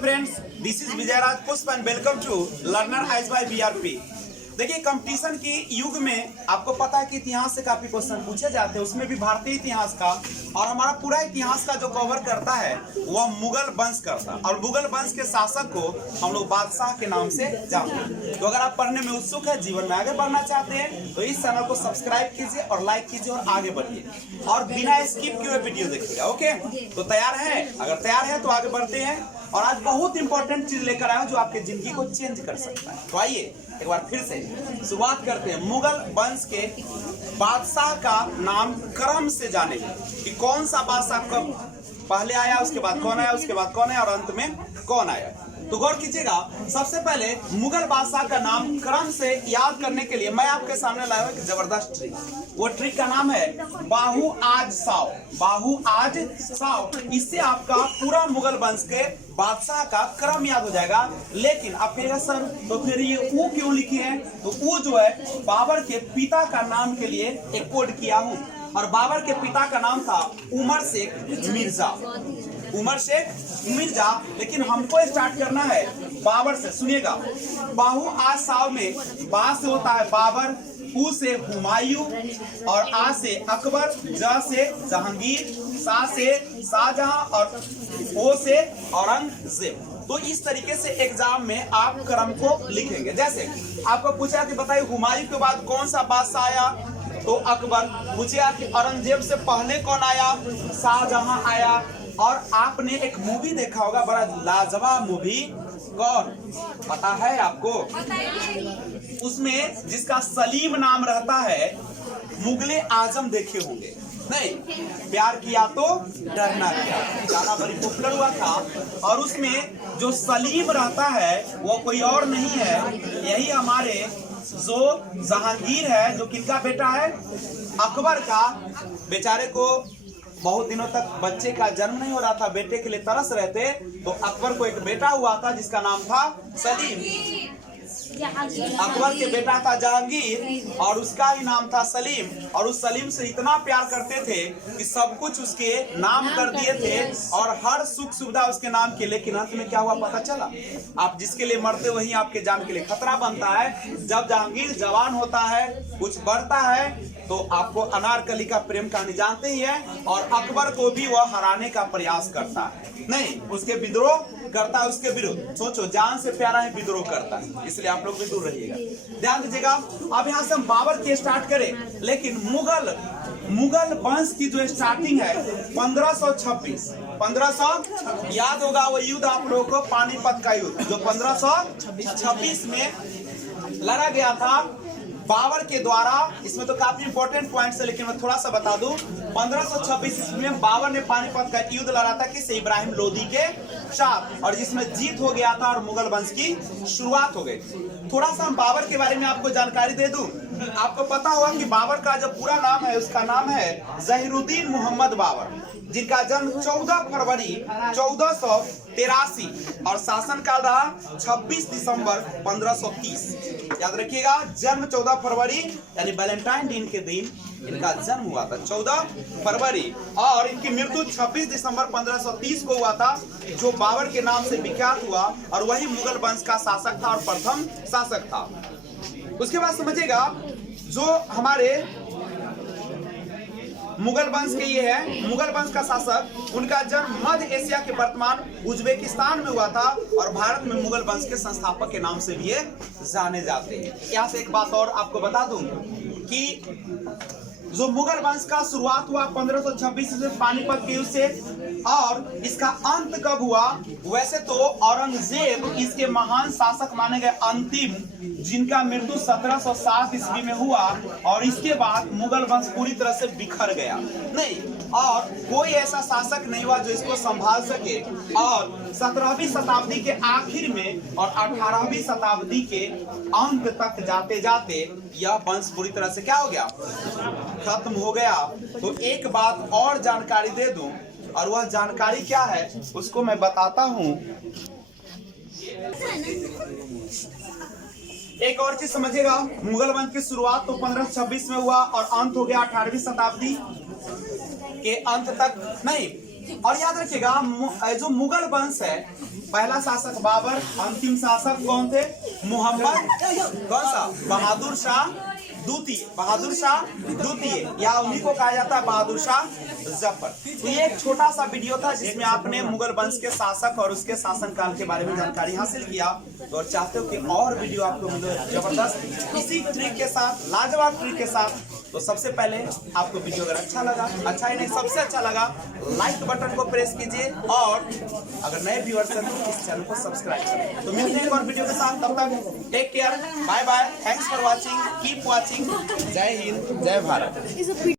Friends, this is Vijay Raj Pushp and welcome to learner eyes by BRP. देखिए, competition के युग में आपको पता है कि इतिहास से काफी क्वेश्चन पूछे जाते हैं, उसमें भी भारतीय इतिहास का। और हमारा पूरा इतिहास का जो कवर करता है वह मुगल वंश करता है, और मुगल वंश के शासक को हम लोग बादशाह के नाम से जानते हैं। तो अगर आप पढ़ने में उत्सुक है, जीवन में आगे बढ़ना चाहते हैं, तो इस चैनल को सब्सक्राइब कीजिए और लाइक कीजिए और आगे बढ़िए और बिना स्किप किए वीडियो देखिएगा। ओके, तो तैयार है? अगर तैयार है तो आगे बढ़ते हैं। और आज बहुत इंपॉर्टेंट चीज लेकर आया हूं जो आपके जिंदगी को चेंज कर सकता है। तो आइए एक बार फिर से शुरुआत करते हैं। मुगल वंश के बादशाह का नाम क्रम से जाने कि कौन सा बादशाह कब पहले आया, उसके बाद कौन आया, उसके बाद कौन आया और अंत में कौन आया। तो गौर कीजिएगा, सबसे पहले मुगल बादशाह का नाम क्रम से याद करने के लिए मैं आपके सामने लाया हूं एक जबरदस्त ट्रिक। वो ट्रिक का नाम है बाहु आज साव। बाहु आज साव, इससे आपका पूरा मुगल वंश के बादशाह का क्रम याद हो जाएगा। लेकिन आप कहिएगा सर तो फिर ये ऊ क्यों लिखी है? तो ऊ जो है बाबर के पिता का नाम के लिए एक कोड किया हूँ, और बाबर के पिता का नाम था उमर शेख मिर्जा। उमर शेख मिर्जा। लेकिन हमको स्टार्ट करना है बाबर से। सुनिएगा, बाहु आज साव में बा से होता है बाबर, ऊ से हुमायूं, और आ से अकबर, ज से जहांगीर, सा से शाहजहां और ओ से औरंगजेब। तो इस तरीके से एग्जाम में आप क्रम को लिखेंगे। जैसे आपको पूछा कि बताइए हुमायूं के बाद कौन सा बादशाह आया, तो अकबर। पूछा कि औरंगजेब से पहले कौन आया, शाहजहां आया। और आपने एक मूवी देखा होगा, बड़ा लाजवाब मूवी, कौन पता है आपको? उसमें जिसका सलीम नाम रहता है, मुगले आजम देखे होंगे नहीं? प्यार किया तो डरना क्या, गाना बड़ी पॉपुलर हुआ था। और उसमें जो सलीम रहता है वो कोई और नहीं है, यही हमारे जो जहांगीर है, जो किनका बेटा है, अकबर का। बेचारे को बहुत दिनों तक बच्चे का जन्म नहीं हो रहा था, बेटे के लिए तरस रहे थे। तो अकबर को एक बेटा हुआ था जिसका नाम था सलीम। अकबर के बेटा था जहांगीर और उसका ही नाम था सलीम। और उस सलीम से इतना प्यार करते थे कि सब कुछ उसके नाम कर दिए थे और हर सुख सुविधा उसके नाम के। लेकिन अंत में क्या हुआ पता चला? आप जिसके लिए मरते वही आपके जान के लिए खतरा बनता है। जब जहांगीर जवान होता है, कुछ बढ़ता है, तो आपको अनारकली का प्रेम कहानी जानते ही है। और अकबर को भी वह हराने का प्रयास करता है, नहीं उसके विद्रोह करता है, उसके विरुद्ध। सोचो, जान से प्यारा है, विद्रोह करता है। इसलिए आप लोग भी दूर रहिएगा, ध्यान दीजिएगा। अब यहाँ से हम बाबर की स्टार्ट करें, लेकिन मुगल वंश की जो स्टार्टिंग है 1526। 1500 याद होगा वो युद्ध आप लोगों को, पानीपत का युद्ध, जो 1526 में लड़ा गया था बाबर के द्वारा। इसमें तो काफी इंपॉर्टेंट पॉइंट्स है, लेकिन मैं थोड़ा सा बता दूं। 1526 में बाबर ने पानीपत का युद्ध लड़ा था किससे? इब्राहिम लोदी के साथ, और जिसमें जीत हो गया था और मुगल वंश की शुरुआत हो गई। थोड़ा सा हम बाबर के बारे में आपको जानकारी दे दूं। आपको पता होगा कि बाबर का जो पूरा नाम है, उसका नाम है जहीरुद्दीन मोहम्मद बाबर, जिनका जन्म 14 फरवरी 1483 और शासन काल रहा 26 दिसंबर 1530। याद रखिएगा, जन्म 14 फरवरी यानी वैलेंटाइन दिन के दिन इनका जन्म हुआ था, 14 फरवरी। और इनकी मृत्यु 26 दिसंबर 1530 को हुआ था, जो बाबर के नाम से विख्यात हुआ। और वही मुगल वंश का शासक था और प्रथम शासक था। उसके बाद समझिएगा, जो हमारे मुगल वंश के ये है, मुगल वंश का शासक, उनका जन्म मध्य एशिया के वर्तमान उज्बेकिस्तान में हुआ था। और भारत में मुगल वंश के संस्थापक के नाम से भी ये जाने जाते हैं। यहाँ से एक बात और आपको बता दूं कि जो मुगल वंश का शुरुआत हुआ 1526 से पानीपत के युद्ध से, और इसका अंत कब हुआ? वैसे तो औरंगजेब इसके महान शासक माने गए, अंतिम, जिनका मृत्यु 1707 ईस्वी में हुआ। और इसके बाद मुगल वंश पूरी तरह से बिखर गया नहीं, और कोई ऐसा शासक नहीं हुआ जो इसको संभाल सके। और 17वीं शताब्दी के आखिर में और 18वीं शताब्दी के अंत तक जाते जाते यह वंश पूरी तरह से क्या हो गया? खत्म हो गया। तो एक बात और जानकारी दे दूं, और वह जानकारी क्या है उसको मैं बताता हूं। एक और चीज समझिएगा, मुगल वंश की शुरुआत तो 1526 में हुआ और अंत हो गया 18वीं शताब्दी के अंत तक नहीं, और याद रखिएगा जो मुगल वंश है, पहला शासक बाबर, अंतिम शासक कौन थे? मोहम्मद कौन सा? बहादुर शाह द्वितीय, बहादुर शाह द्वितीय, या उन्हीं को कहा जाता है बहादुर शाह जफर। तो ये एक छोटा सा वीडियो था जिसमें आपने मुगल वंश के शासक और उसके शासनकाल के बारे में जानकारी हासिल किया। तो और चाहते हो कि और वीडियो आपको मिले जबरदस्त इसी ट्रिक के साथ, लाजवाब ट्रिक के साथ, तो सबसे पहले आपको वीडियो अगर अच्छा लगा, अच्छा ही नहीं सबसे अच्छा लगा, लाइक बटन को प्रेस कीजिए और अगर नए व्यूअर्स हैं तो इस चैनल को सब्सक्राइब करें। तो मिलते हैं एक और वीडियो के साथ, तब तक take care, bye bye, thanks for watching, keep watching, जय हिंद, जय भारत।